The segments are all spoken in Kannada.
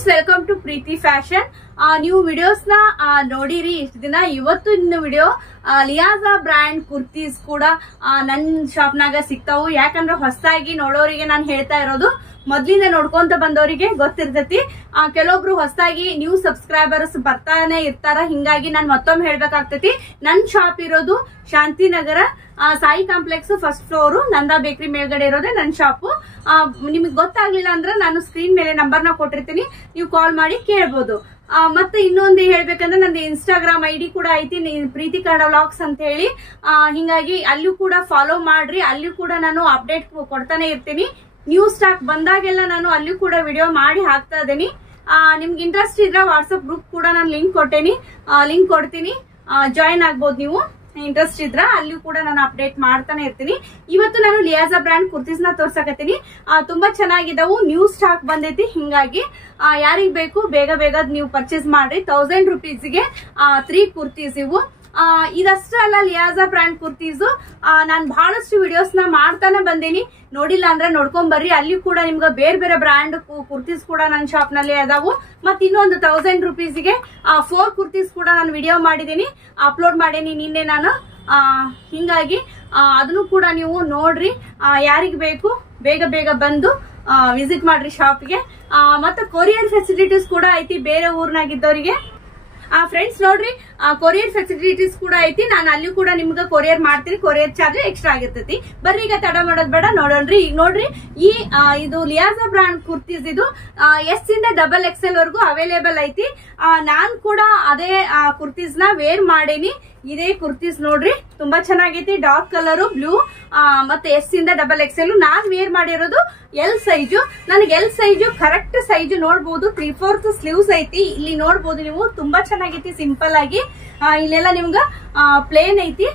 Friends, welcome to Preethi fashion. ನೀವು ವಿಡಿಯೋಸ್ ನ ನೋಡಿರಿ ಇಷ್ಟ ದಿನ. ಇವತ್ತು ಇನ್ನು ವಿಡಿಯೋ ಲಿಯಾಜಾ ಬ್ರ್ಯಾಂಡ್ ಕುರ್ತೀಸ್ ಕೂಡ ನನ್ನ ಶಾಪ್ ನಾಗ ಸಿಗ್ತಾವು. ಯಾಕಂದ್ರೆ ಹೊಸದಾಗಿ ನೋಡೋರಿಗೆ ನಾನು ಹೇಳ್ತಾ ಇರೋದು, ಮೊದ್ಲಿಂದ ನೋಡ್ಕೊಂತ ಬಂದವರಿಗೆ ಗೊತ್ತಿರ್ತೈತಿ. ಕೆಲವೊಬ್ರು ಹೊಸದಾಗಿ ನ್ಯೂ ಸಬ್ಸ್ಕ್ರೈಬರ್ಸ್ ಬರ್ತಾನೆ ಇರ್ತಾರ. ಹಿಂಗಾಗಿ ನಾನು ಮತ್ತೊಮ್ಮೆ ಹೇಳ್ಬೇಕಾಗ್ತೈತಿ, ನನ್ ಶಾಪ್ ಇರೋದು Shantinagar Sai complex first floor, Nanda bakery ಮೇಲ್ಗಡೆ ಇರೋದೇ ನನ್ನ ಶಾಪ್. ನಿಮಗೆ ಗೊತ್ತಾಗ್ಲಿಲ್ಲ ಅಂದ್ರೆ ನಾನು ಸ್ಕ್ರೀನ್ ಮೇಲೆ ನಂಬರ್ ನ ಕೊಟ್ಟಿರ್ತೀನಿ, ನೀವು ಕಾಲ್ ಮಾಡಿ ಕೇಳ್ಬೋದು. ಮತ್ತೆ ಇನ್ನೊಂದು ಹೇಳ್ಬೇಕಂದ್ರೆ ನಂದು ಇನ್ಸ್ಟಾಗ್ರಾಮ್ ಐಡಿ ಕೂಡ ಐತಿ, ಪ್ರೀತಿ ಕನ್ನಡ ವ್ಲಾಗ್ಸ್ ಅಂತ ಹೇಳಿ. ಹಿಂಗಾಗಿ ಅಲ್ಲೂ ಕೂಡ ಫಾಲೋ ಮಾಡ್ರಿ. ಅಲ್ಲೂ ಕೂಡ ನಾನು ಅಪ್ಡೇಟ್ ಕೊಡ್ತಾನೆ ಇರ್ತೀನಿ. ನ್ಯೂ ಸ್ಟಾಕ್ ಬಂದಾಗೆಲ್ಲ ನಾನು ಅಲ್ಲೂ ಕೂಡ ವಿಡಿಯೋ ಮಾಡಿ ಹಾಕ್ತಾ ಇದ್ದೀನಿ. ನಿಮ್ಗೆ ಇಂಟ್ರೆಸ್ಟ್ ಇದ್ರೆ ವಾಟ್ಸ್ಆಪ್ ಗ್ರೂಪ್ ಕೂಡ ನಾನು ಲಿಂಕ್ ಕೊಡ್ತೀನಿ, ಜಾಯಿನ್ ಆಗ್ಬೋದು ನೀವು ಇಂಟ್ರೆಸ್ಟ್ ಇದ್ರ. ಅಲ್ಲಿ ಕೂಡ ನಾನು ಅಪ್ಡೇಟ್ ಮಾಡ್ತಾನೆ ಇರ್ತೀನಿ. ಇವತ್ತು ನಾನು ಲಿಯಾಜಾ ಬ್ರ್ಯಾಂಡ್ ಕುರ್ತೀಸ್ ನ ತೋರ್ಸಕತ್ತೀನಿ. ತುಂಬಾ ಚೆನ್ನಾಗಿದಾವು, ನ್ಯೂ ಸ್ಟಾಕ್ ಬಂದೈತಿ. ಹಿಂಗಾಗಿ ಯಾರಿಗ್ ಬೇಕು ಬೇಗ ನೀವು ಪರ್ಚೇಸ್ ಮಾಡ್ರಿ. 1000 ರೂಪೀಸ್ಗೆ 3 ಕುರ್ತೀಸ್ ಇವು. ಇದಷ್ಟೇ ಅಲ್ಲ, ಲಿಯಾಜಾ ಬ್ರ್ಯಾಂಡ್ ಕುರ್ತೀಸ್ ನಾನು ಬಹಳಷ್ಟು ವಿಡಿಯೋಸ್ ನ ಮಾಡ್ತಾನೆ ಬಂದೀನಿ. ನೋಡಿಲ್ಲ ಅಂದ್ರೆ ನೋಡ್ಕೊಂಡ್ ಬರ್ರಿ. ಅಲ್ಲಿ ಕೂಡ ನಿಮ್ಗೆ ಬೇರೆ ಬ್ರ್ಯಾಂಡ್ ಕುರ್ತೀಸ್ ಕೂಡ ನನ್ನ ಶಾಪ್ ನಲ್ಲಿ ಅದಾವು. ಮತ್ತೆ ಇನ್ನೊಂದು 1000 ರೂಪೀಸ್ಗೆ 4 ಕುರ್ತೀಸ್ ಕೂಡ ನಾನು ವಿಡಿಯೋ ಮಾಡಿದೀನಿ, ಅಪ್ಲೋಡ್ ಮಾಡೀನಿ ನಿನ್ನೆ ನಾನು. ಹಿಂಗಾಗಿ ಅದನ್ನು ಕೂಡ ನೀವು ನೋಡ್ರಿ. ಯಾರಿಗ್ ಬೇಕು ಬೇಗ ಬಂದು ವಿಸಿಟ್ ಮಾಡ್ರಿ ಶಾಪ್ಗೆ. ಮತ್ತೆ ಕೊರಿಯರ್ ಫೆಸಿಲಿಟೀಸ್ ಕೂಡ ಐತಿ ಬೇರೆ ಊರ್ನಾಗಿದ್ದವರಿಗೆ. ಫ್ರೆಂಡ್ಸ್ ನೋಡ್ರಿ, ಕೊರಿಯರ್ ಫೆಸಿಲಿಟೀಸ್ ಕೂಡ ಐತಿ. ನಾನು ಅಲ್ಲಿ ಕೂಡ ನಿಮ್ಗೆ ಕೊರಿಯರ್ ಮಾಡ್ತೀನಿ. ಕೊರಿಯರ್ ಚಾರ್ಜ್ ಎಕ್ಸ್ಟ್ರಾ ಆಗಿರ್ತೈತಿ. ಬರ್ರಿ, ಈಗ ತಡ ಮಾಡೋದ್ ಬೇಡ, ನೋಡೋಣ್ರಿ. ಈಗ ನೋಡ್ರಿ, ಇದು ಲಿಯಾಜಾ ಬ್ರಾಂಡ್ ಕುರ್ತೀಸ್. ಇದು ಎಸ್ ಇಂದ XXL ವರೆಗೂ ಅವೈಲೇಬಲ್ ಐತಿ. ನಾನ್ ಕೂಡ ಅದೇ ಕುರ್ತೀಸ್ ನ ವೇರ್ ಮಾಡೀನಿ. ಇದೇ ಕುರ್ತೀಸ್ ನೋಡ್ರಿ, ತುಂಬಾ ಚೆನ್ನಾಗೈತಿ. ಡಾರ್ಕ್ ಕಲರ್ ಬ್ಲೂ, ಮತ್ತೆ ಎಸ್ ಇಂದ XXL. ನಾನ್ ವೇರ್ ಮಾಡಿರೋದು ಎಲ್ ಸೈಜು. ನನಗೆ ಎಲ್ ಸೈಜು ಕರೆಕ್ಟ್ ಸೈಜು ನೋಡ್ಬೋದು. 3/4 ಸ್ಲೀವ್ಸ್ ಐತಿ. ಇಲ್ಲಿ ನೋಡ್ಬೋದು ನೀವು, ತುಂಬಾ ಚೆನ್ನಾಗೈತಿ. ಸಿಂಪಲ್ ಆಗಿ ಇಲ್ಲೆಲ್ಲ ನಿಮ್ಗ ಪ್ಲೇನ್ ಐತಿ.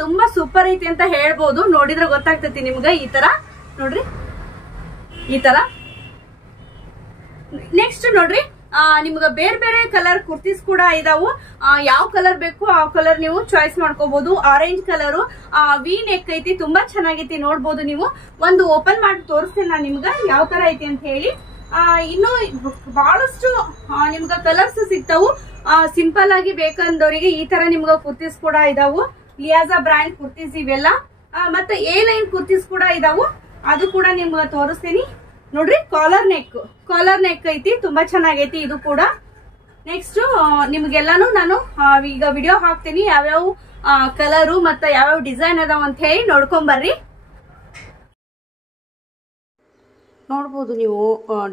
ತುಂಬಾ ಸೂಪರ್ ಐತಿ ಅಂತ ಹೇಳ್ಬೋದು. ನೋಡಿದ್ರೆ ಗೊತ್ತಾಗ್ತೈತಿ ನಿಮ್ಗ. ಈ ತರ ನೋಡ್ರಿ, ಈ ತರ. ನೆಕ್ಸ್ಟ್ ನೋಡ್ರಿ, ನಿಮ್ಗ ಬೇರೆ ಕಲರ್ ಕುರ್ತೀಸ್ ಕೂಡ ಇದಾವು. ಯಾವ ಕಲರ್ ಬೇಕು ಆ ಕಲರ್ ನೀವು ಚಾಯ್ಸ್ ಮಾಡ್ಕೋಬಹುದು. ಆರೆಂಜ್ ಕಲರ್ ವಿ ನೆಕ್ ಐತಿ, ತುಂಬಾ ಚೆನ್ನಾಗೈತಿ. ನೋಡ್ಬೋದು ನೀವು. ಒಂದು ಓಪನ್ ಮಾಡಿ ತೋರಿಸ್ತೀನಿ ನಾನು ನಿಮ್ಗ ಯಾವ ತರ ಐತಿ ಅಂತ ಹೇಳಿ. ಇನ್ನು ಬಹಳಷ್ಟು ನಿಮ್ಗ ಕಲರ್ಸ್ ಸಿಗ್ತಾವು. ಸಿಂಪಲ್ ಆಗಿ ಬೇಕಂದವರಿಗೆ ಈ ತರ ನಿಮ್ಗ ಕುರ್ತೀಸ್ ಕೂಡ ಇದಾವು. ಲಿಯಾಜಾ ಬ್ರ್ಯಾಂಡ್ ಕುರ್ತೀಸ್ ಇವೆಲ್ಲ. ಮತ್ತೆ A-ಲೈನ್ ಕುರ್ತೀಸ್ ಕೂಡ ಇದಾವು, ಅದು ಕೂಡ ನಿಮ್ಗ ತೋರಿಸ್ತೀನಿ. ನೋಡ್ರಿ, ಕಾಲರ್ ನೆಕ್ ಐತಿ, ತುಂಬಾ ಚೆನ್ನಾಗೈತಿ ಇದು ಕೂಡ. ನೆಕ್ಸ್ಟ್ ನಿಮ್ಗೆಲ್ಲಾನು ನಾನು ಈಗ ವಿಡಿಯೋ ಹಾಕ್ತೀನಿ, ಯಾವ್ಯಾವ ಕಲರು ಮತ್ತೆ ಯಾವ್ಯಾವ ಡಿಸೈನ್ ಅದಾವ ಅಂತ ಹೇಳಿ ನೋಡ್ಕೊಂಡ್ ಬರ್ರಿ. ನೋಡ್ಬೋದು ನೀವು,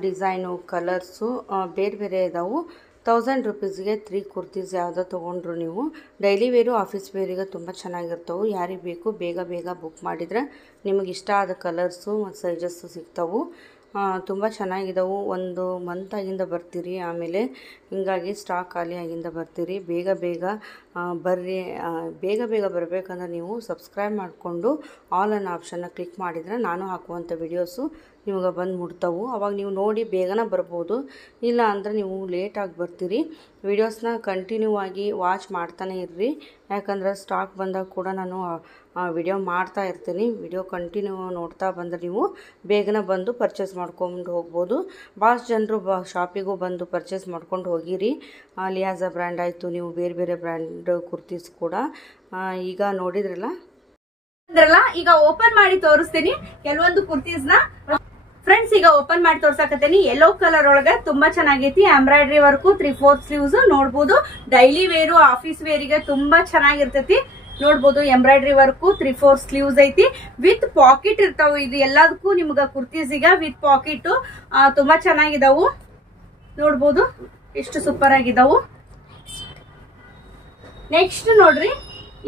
ಡಿಸೈನು ಕಲರ್ಸು ಬೇರೆ ಇದಾವು. 1000 ರೂಪೀಸ್ಗೆ 3 ಕುರ್ತೀಸ್ ಯಾವುದೋ ತೊಗೊಂಡ್ರು ನೀವು. ಡೈಲಿ ವೇರು, ಆಫೀಸ್ ವೇರಿಗೆ ತುಂಬ ಚೆನ್ನಾಗಿರ್ತವೆ. ಯಾರಿಗೆ ಬೇಕು ಬೇಗ ಬುಕ್ ಮಾಡಿದರೆ ನಿಮಗೆ ಇಷ್ಟ ಆದ ಕಲರ್ಸು ಮತ್ತು ಸೈಜಸ್ಸು ಸಿಗ್ತಾವು. ತುಂಬ ಚೆನ್ನಾಗಿದ್ದಾವೆ. ಒಂದು ಮಂತ್ ಆಗಿಂದ ಬರ್ತೀರಿ, ಆಮೇಲೆ ಹಿಂಗಾಗಿ ಸ್ಟಾಕ್ ಖಾಲಿ ಆಗಿಂದ ಬರ್ತೀರಿ. ಬೇಗ ಬರ್ರಿ. ಬೇಗ ಬರಬೇಕಂದ್ರೆ ನೀವು ಸಬ್ಸ್ಕ್ರೈಬ್ ಮಾಡಿಕೊಂಡು ಆಲ್ ಅನ್ನೋ ಆಪ್ಷನ್ನ ಕ್ಲಿಕ್ ಮಾಡಿದರೆ ನಾನು ಹಾಕುವಂಥ ವಿಡಿಯೋಸು ನಿಮಗೆ ಬಂದು ಮುಟ್ತಾವು. ಅವಾಗ ನೀವು ನೋಡಿ ಬೇಗನೆ ಬರ್ಬೋದು. ಇಲ್ಲ ಅಂದರೆ ನೀವು ಲೇಟಾಗಿ ಬರ್ತೀರಿ. ವಿಡಿಯೋಸ್ನ ಕಂಟಿನ್ಯೂ ಆಗಿ ವಾಚ್ ಮಾಡ್ತಾನೆ ಇರ್ರಿ. ಯಾಕಂದ್ರೆ ಸ್ಟಾಕ್ ಬಂದಾಗ ಕೂಡ ನಾನು ವಿಡಿಯೋ ಮಾಡ್ತಾ ಇರ್ತೀನಿ. ವಿಡಿಯೋ ಕಂಟಿನ್ಯೂ ನೋಡ್ತಾ ಬಂದರೆ ನೀವು ಬೇಗನೆ ಬಂದು ಪರ್ಚೇಸ್ ಮಾಡ್ಕೊಂಡು ಹೋಗ್ಬೋದು. ಭಾಳಷ್ಟು ಜನರು ಶಾಪಿಗೂ ಬಂದು ಪರ್ಚೇಸ್ ಮಾಡ್ಕೊಂಡು ಹೋಗಿರಿ. ಲಿಯಾಜಾ ಬ್ರ್ಯಾಂಡ್ ಆಯಿತು, ನೀವು ಬೇರೆ ಬ್ರ್ಯಾಂಡ್ ಕುರ್ತೀಸ್ ಕೂಡ ಈಗ ನೋಡಿದ್ರಲ್ಲ. ಈಗ ಓಪನ್ ಮಾಡಿ ತೋರಿಸ್ತೀನಿ ಕೆಲವೊಂದು ಕುರ್ತೀಸ್ ನ. ಫ್ರೆಂಡ್ಸ್, ಈಗ ಓಪನ್ ಮಾಡಿ ತೋರ್ಸಕತ್ತೀನಿ. ಯೆಲ್ಲೋ ಕಲರ್ ಒಳಗ ತುಂಬಾ ಚೆನ್ನಾಗೈತಿ. Embroidery work, 3/4 sleeves. ನೋಡ್ಬೋದು, ಡೈಲಿ ವೇರು, ಆಫೀಸ್ ವೇರಿಗೆ ತುಂಬಾ ಚೆನ್ನಾಗಿರ್ತೈತಿ. ನೋಡ್ಬೋದು, ಎಂಬ್ರಾಯ್ಡ್ರಿ ವರ್ಕು, 3/4 ಸ್ಲೀವ್ಸ್ ಐತಿ. ವಿತ್ ಪಾಕೆಟ್ ಇರ್ತಾವ. ಇದು ಎಲ್ಲದಕ್ಕೂ ನಿಮ್ಗ ಕುರ್ತೀಸಿಗ ವಿತ್ ಪಾಕೆಟ್ ತುಂಬಾ ಚೆನ್ನಾಗಿದಾವು. ನೋಡ್ಬೋದು ಎಷ್ಟು ಸೂಪರ್ ಆಗಿದಾವು. ನೆಕ್ಸ್ಟ್ ನೋಡ್ರಿ,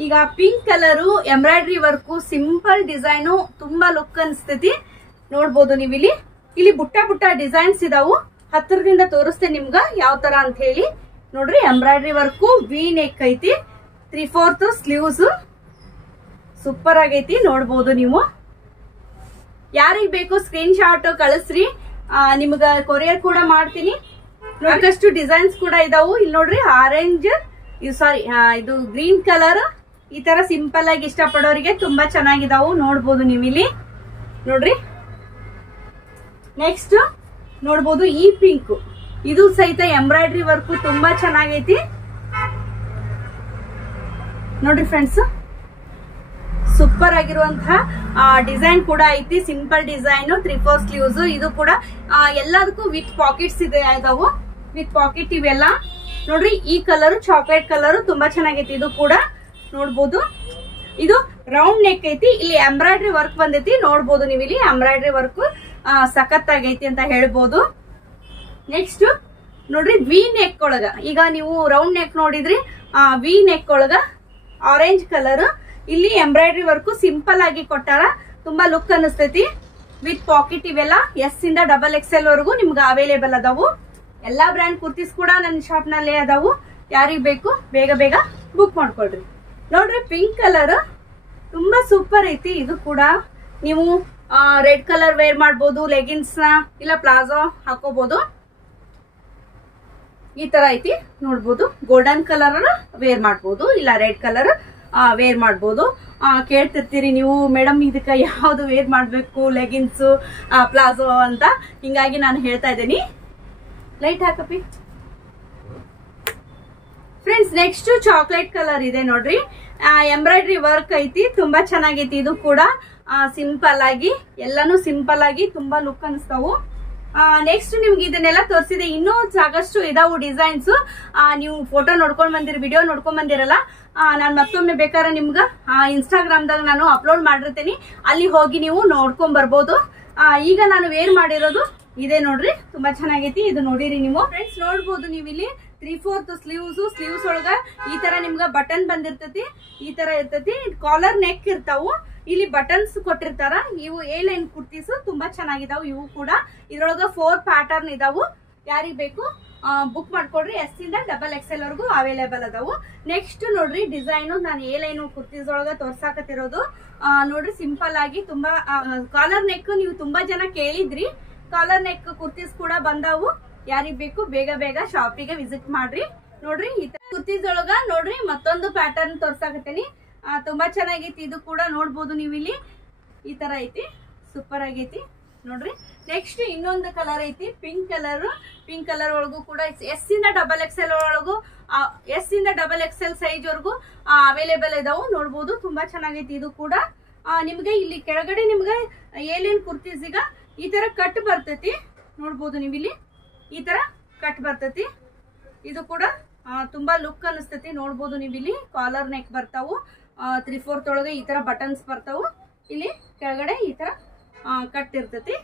ಈಗ pink colour, embroidery work, simple design, ತುಂಬಾ ಲುಕ್ ಅನ್ಸ್ತೈತಿ. ನೋಡ್ಬೋದು ನೀವು ಇಲ್ಲಿ ಬುಟ್ಟ ಡಿಸೈನ್ಸ್ ಇದಾವು. ಹತ್ತಿರದಿಂದ ತೋರಿಸ್ತೇನೆ ನಿಮ್ಗ ಯಾವ ತರ ಅಂತ ಹೇಳಿ. ನೋಡ್ರಿ, ಎಂಬ್ರಾಯ್ಡ್ರಿ ವರ್ಕು, ವಿ ನೆಕ್ ಐತಿ, 3/4 ಸ್ಲೀವ್ಸ್. ಸೂಪರ್ ಆಗೈತಿ. ನೋಡ್ಬೋದು ನೀವು. ಯಾರಿಗ್ ಬೇಕು ಸ್ಕ್ರೀನ್ ಶಾಟ್ ಕಳಿಸ್ರಿ, ನಿಮ್ಗ ಕೊರಿಯರ್ ಕೂಡ ಮಾಡ್ತೀನಿ. ಸಾಕಷ್ಟು ಡಿಸೈನ್ಸ್ ಕೂಡ ಇದಾವು. ಇಲ್ಲಿ ನೋಡ್ರಿ, ಆರೆಂಜ್, ಇದು ಗ್ರೀನ್ ಕಲರ್. ಈ ತರ ಸಿಂಪಲ್ ಆಗಿ ಇಷ್ಟಪಡೋರಿಗೆ ತುಂಬಾ ಚೆನ್ನಾಗಿದಾವು. ನೋಡ್ಬೋದು ನೀವು ಇಲ್ಲಿ. ನೋಡ್ರಿ, ನೆಕ್ಸ್ಟ್ ನೋಡ್ಬೋದು ಈ ಪಿಂಕ್ ಇದು ಸಹಿತ ಎಂಬ್ರಾಯ್ಡ್ರಿ ವರ್ಕ್ ತುಂಬಾ ಚೆನ್ನಾಗೈತಿ ನೋಡ್ರಿ ಫ್ರೆಂಡ್ಸ್. ಸೂಪರ್ ಆಗಿರುವಂತಹ ಡಿಸೈನ್ ಕೂಡ ಐತಿ. Simple design 3/4 sleeves. ಇದು ಕೂಡ ಎಲ್ಲದಕ್ಕೂ ವಿತ್ ಪಾಕೆಟ್ಸ್ ಇದೆ ಇದಾವು. ವಿತ್ ಪಾಕೆಟ್ ಇವೆಲ್ಲ ನೋಡ್ರಿ. ಈ ಕಲರ್ ಚಾಕ್ಲೇಟ್ ಕಲರ್ ತುಂಬಾ ಚೆನ್ನಾಗೈತಿ. ಇದು ಕೂಡ ನೋಡ್ಬೋದು. ಇದು ರೌಂಡ್ ನೆಕ್ ಐತಿ. ಇಲ್ಲಿ ಎಂಬ್ರಾಯ್ಡ್ರಿ ವರ್ಕ್ ಬಂದೈತಿ ನೋಡ್ಬೋದು ನೀವು. ಇಲ್ಲಿ ಎಂಬ್ರಾಯ್ಡ್ರಿ ವರ್ಕ್ ಸಖತ್ತಾಗೈತಿ ಅಂತ ಹೇಳ್ಬೋದು. ನೆಕ್ಸ್ಟ್ ನೋಡ್ರಿ ವಿ ನೆಕ್ ಒಳಗ, ಈಗ ನೀವು ರೌಂಡ್ ನೆಕ್ ನೋಡಿದ್ರಿ, ವಿ ನೆಕ್ ಒಳಗ ಆರೆಂಜ್ ಕಲರ್. ಇಲ್ಲಿ ಎಂಬ್ರಾಯ್ಡ್ರಿ ವರ್ಕ್ ಸಿಂಪಲ್ ಆಗಿ ಕೊಟ್ಟಾರ. ತುಂಬಾ ಲುಕ್ ಅನಿಸ್ತೈತಿ. ವಿತ್ ಪಾಕೆಟ್ ಇವೆಲ್ಲ S ಇಂದ XXL ವರೆಗೂ ನಿಮ್ಗೆ ಅವೈಲೇಬಲ್ ಅದಾವು. ಎಲ್ಲಾ ಬ್ರ್ಯಾಂಡ್ ಕುರ್ತೀಸ್ ಕೂಡ ನನ್ನ ಶಾಪ್ ನಲ್ಲಿ ಅದಾವು. ಯಾರಿಗ್ ಬೇಕು ಬೇಗ ಬೇಗ ಬುಕ್ ಮಾಡ್ಕೊಳ್ರಿ. ನೋಡ್ರಿ ಪಿಂಕ್ ಕಲರ್ ತುಂಬಾ ಸೂಪರ್ ಐತಿ. ಇದು ಕೂಡ ನೀವು ರೆಡ್ ಕಲರ್ ವೇರ್ ಮಾಡ್ಬೋದು. ಲೆಗಿನ್ಸ್ ನ ಇಲ್ಲ ಪ್ಲಾಜೋ ಹಾಕೋಬಹುದು. ಈ ತರ ಐತಿ ನೋಡ್ಬೋದು. ಗೋಲ್ಡನ್ ಕಲರ್ ವೇರ್ ಮಾಡ್ಬೋದು, ಇಲ್ಲ ರೆಡ್ ಕಲರ್ ವೇರ್ ಮಾಡ್ಬೋದು. ಕೇಳ್ತಿರ್ತೀರಿ ನೀವು, ಮೇಡಮ್ ಇದಕ್ಕೆ ಯಾವ್ದು ವೇರ್ ಮಾಡ್ಬೇಕು, ಲೆಗಿನ್ಸ್ ಪ್ಲಾಜೋ ಅಂತ. ಹಿಂಗಾಗಿ ನಾನು ಹೇಳ್ತಾ ಇದ್ದೀನಿ. ಲೈಟ್ ಹಾಕಪ್ಪಿ ಫ್ರೆಂಡ್ಸ್. ನೆಕ್ಸ್ಟ್ ಚಾಕ್ಲೇಟ್ ಕಲರ್ ಇದೆ ನೋಡ್ರಿ. ಎಂಬ್ರಾಯ್ಡ್ರಿ ವರ್ಕ್ ಐತಿ. ತುಂಬಾ ಚೆನ್ನಾಗೈತಿ. ಇದು ಕೂಡ ಸಿಂಪಲ್ ಆಗಿ, ಎಲ್ಲಾನು ಸಿಂಪಲ್ ಆಗಿ ತುಂಬಾ ಲುಕ್ ಅನಿಸ್ತಾವು. ನೆಕ್ಸ್ಟ್ ನಿಮ್ಗೆ ಇದನ್ನೆಲ್ಲ ತೋರಿಸಿದೆ. ಇನ್ನೂ ಸಾಕಷ್ಟು ಇದಾವು ಡಿಸೈನ್ಸ್. ನೀವು ಫೋಟೋ ನೋಡ್ಕೊಂಡ್ ಬಂದಿರಿ, ವಿಡಿಯೋ ನೋಡ್ಕೊಂಡ್ ಬಂದಿರಲ್ಲ. ನಾನು ಮತ್ತೊಮ್ಮೆ ಬೇಕಾದ್ರೆ ನಿಮ್ಗ ಇನ್ಸ್ಟಾಗ್ರಾಮ್ದಾಗ ನಾನು ಅಪ್ಲೋಡ್ ಮಾಡಿರ್ತೀನಿ. ಅಲ್ಲಿ ಹೋಗಿ ನೀವು ನೋಡ್ಕೊಂಡ್ ಬರ್ಬೋದು. ಈಗ ನಾನು ವೇರ್ ಮಾಡಿರೋದು ಇದೆ ನೋಡ್ರಿ. ತುಂಬಾ ಚೆನ್ನಾಗೈತಿ. ಇದು ನೋಡಿರಿ ನೀವು ಫ್ರೆಂಡ್ಸ್. ನೋಡ್ಬೋದು ನೀವು ಇಲ್ಲಿ 3/4 ಸ್ಲೀವ್ಸ್ ಒಳಗ ಈ ತರ ನಿಮ್ಗ ಬಟನ್ ಬಂದಿರ್ತೈತಿ. ಈ ತರ ಇರ್ತೈತಿ. ಕಾಲರ್ ನೆಕ್ ಇರ್ತಾವು. ಇಲ್ಲಿ ಬಟನ್ಸ್ ಕೊಟ್ಟಿರ್ತಾರ. ಇವು ಎ ಲೈನ್ ಕುರ್ತೀಸ್ ತುಂಬಾ ಚೆನ್ನಾಗಿದಾವು. ಇವು ಕೂಡ ಇದ್ರೊಳಗ 4 ಪ್ಯಾಟರ್ನ್ ಇದಾವು. ಯಾರಿಗ್ ಬೇಕು ಬುಕ್ ಮಾಡ್ಕೊಡ್ರಿ. S ಇಂದ XXL ವರೆಗೂ ಅವೈಲೇಬಲ್ ಅದಾವು. ನೆಕ್ಸ್ಟ್ ನೋಡ್ರಿ ಡಿಸೈನ್ ನಾನು ಎ ಲೈನ್ ಕುರ್ತೀಸ್ ಒಳಗ ತೋರ್ಸಾಕತ್ತಿರೋದು. ನೋಡ್ರಿ ಸಿಂಪಲ್ ಆಗಿ ತುಂಬಾ ಕಾಲರ್ ನೆಕ್ ನೀವು ತುಂಬಾ ಜನ ಕೇಳಿದ್ರಿ. ಕಾಲರ್ ನೆಕ್ ಕುರ್ತೀಸ್ ಕೂಡ ಬಂದಾವು. ಯಾರಿಗ್ ಬೇಕು ಬೇಗ ಬೇಗ ಶಾಪಿಗೆ ವಿಸಿಟ್ ಮಾಡ್ರಿ. ನೋಡ್ರಿ ಈ ತರ ಕುರ್ತೀಸ್ ಒಳಗ ನೋಡ್ರಿ ಮತ್ತೊಂದು ಪ್ಯಾಟರ್ನ್ ತೋರ್ಸಾಕತ್ತೀನಿ. ತುಂಬಾ ಚೆನ್ನಾಗೈತಿ. ಇದು ಕೂಡ ನೋಡ್ಬೋದು ನೀವು ಇಲ್ಲಿ. ಈ ತರ ಐತಿ. ಸೂಪರ್ ಆಗೈತಿ ನೋಡ್ರಿ. ನೆಕ್ಸ್ಟ್ ಇನ್ನೊಂದು ಕಲರ್ ಐತಿ ಪಿಂಕ್ ಕಲರ್. ಪಿಂಕ್ ಕಲರ್ ಒಳಗೂ ಕೂಡ S ಇಂದ XXL ಒಳಗೂ, S ಇಂದ XXL ಸೈಜ್ ವರೆಗೂ ಅವೈಲೇಬಲ್ ಇದಾವು. ನೋಡ್ಬೋದು. ತುಂಬಾ ಚೆನ್ನಾಗೈತಿ. ಇದು ಕೂಡ ನಿಮ್ಗೆ ಇಲ್ಲಿ ಕೆಳಗಡೆ ನಿಮ್ಗೆ ಏಲೇನ್ ಕುರ್ತೀಸ್ ಈಗ ಈ ತರ ಕಟ್ ಬರ್ತೈತಿ. ನೋಡ್ಬೋದು ನೀವು ಇಲ್ಲಿ ಈ ತರ ಕಟ್ ಬರ್ತೈತಿ. ಇದು ಕೂಡ ತುಂಬಾ ಲುಕ್ ಅನಿಸ್ತೈತಿ. ನೋಡ್ಬೋದು ನೀವು ಇಲ್ಲಿ ಕಾಲರ್ ನೆಕ್ ಬರ್ತಾವು. 3/4 ಒಳಗೆ ಈ ತರ ಬಟನ್ಸ್ ಬರ್ತಾವು. ಇಲ್ಲಿ ಕೆಳಗಡೆ ಈ ತರ ಕಟ್ ಇರ್ತೈತಿ.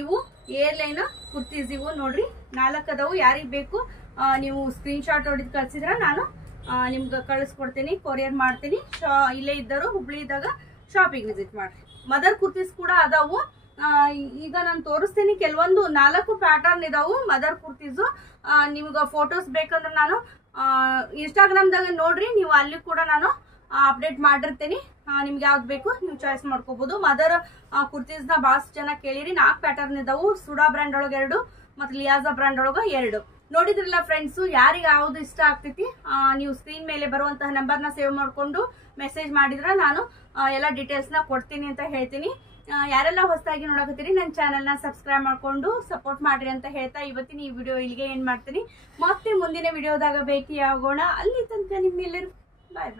ಇವು ಏರ್ ಲೈನ್ ಕುರ್ತೀಸ್. ಇವು ನೋಡ್ರಿ 4 ಅದಾವು. ಯಾರಿಗ್ ಬೇಕು ನೀವು ಸ್ಕ್ರೀನ್ ಶಾಟ್ ಹೊಡಿದ್ ಕಳ್ಸಿದ್ರ ನಾನು ನಿಮ್ಗೆ ಕಳಿಸ್ಕೊಡ್ತೀನಿ, ಕೊರಿಯರ್ ಮಾಡ್ತೀನಿ. ಇಲ್ಲೇ ಇದ್ದರು ಹುಬ್ಳಿ ಇದ್ದಾಗ ಶಾಪಿಗೆ ವಿಸಿಟ್ ಮಾಡ್ರಿ. ಮದರ್ ಕುರ್ತೀಸ್ ಕೂಡ ಅದಾವು. ಈಗ ನಾನು ತೋರಿಸ್ತೀನಿ. ಕೆಲವೊಂದು 4 ಪ್ಯಾಟರ್ನ್ ಇದಾವು ಮದರ್ ಕುರ್ತೀಸ್. ನಿಮ್ಗೆ ಫೋಟೋಸ್ ಬೇಕಂದ್ರೆ ನಾನು ಇನ್ಸ್ಟಾಗ್ರಾಮ್ದಾಗ ನೋಡ್ರಿ. ನೀವು ಅಲ್ಲಿ ಕೂಡ ನಾನು ಅಪ್ಡೇಟ್ ಮಾಡಿರ್ತೀನಿ. ನಿಮ್ಗೆ ಯಾವ್ದು ಬೇಕು ನೀವು ಚಾಯ್ಸ್ ಮಾಡ್ಕೋಬಹುದು. ಮದರ್ ಕುರ್ತೀಸ್ ನ ಬಹಳಷ್ಟು ಜನ ಕೇಳಿರಿ. 4 ಪ್ಯಾಟರ್ನ್ ಇದಾವು. ಸುಡಾ ಬ್ರ್ಯಾಂಡ್ ಒಳಗೆ 2 ಮತ್ತೆ ಲಿಯಾಜಾ ಬ್ರ್ಯಾಂಡ್ ಒಳಗ 2. ನೋಡಿದ್ರಲ್ಲ ಫ್ರೆಂಡ್ಸ್. ಯಾರಿಗೆ ಯಾವ್ದು ಇಷ್ಟ ಆಗ್ತೈತಿ ನೀವು ಸ್ಕ್ರೀನ್ ಮೇಲೆ ಬರುವಂತಹ ನಂಬರ್ ನ ಸೇವ್ ಮಾಡ್ಕೊಂಡು ಮೆಸೇಜ್ ಮಾಡಿದ್ರೆ ನಾನು ಎಲ್ಲ ಡೀಟೇಲ್ಸ್ ನ ಕೊಡ್ತೀನಿ ಅಂತ ಹೇಳ್ತೀನಿ. ಯಾರೆಲ್ಲ ಹೊಸದಾಗಿ ನೋಡಕತ್ತೀರಿ ನನ್ನ ಚಾನೆಲ್ ನ ಸಬ್ಸ್ಕ್ರೈಬ್ ಮಾಡ್ಕೊಂಡು ಸಪೋರ್ಟ್ ಮಾಡ್ರಿ ಅಂತ ಹೇಳ್ತಾ ಇವತ್ತಿನ ಈ ವಿಡಿಯೋ ಇಲ್ಲಿಗೆ ಏನ್ ಮಾಡ್ತೀನಿ. ಮತ್ತೆ ಮುಂದಿನ ವಿಡಿಯೋದಾಗ ಭೇಟಿ ಆಗೋಣ. ಅಲ್ಲಿ ತನಕ ನಿಮ್ಮೆಲ್ಲರೂ ಬಾಯ್ ಬಾಯ್.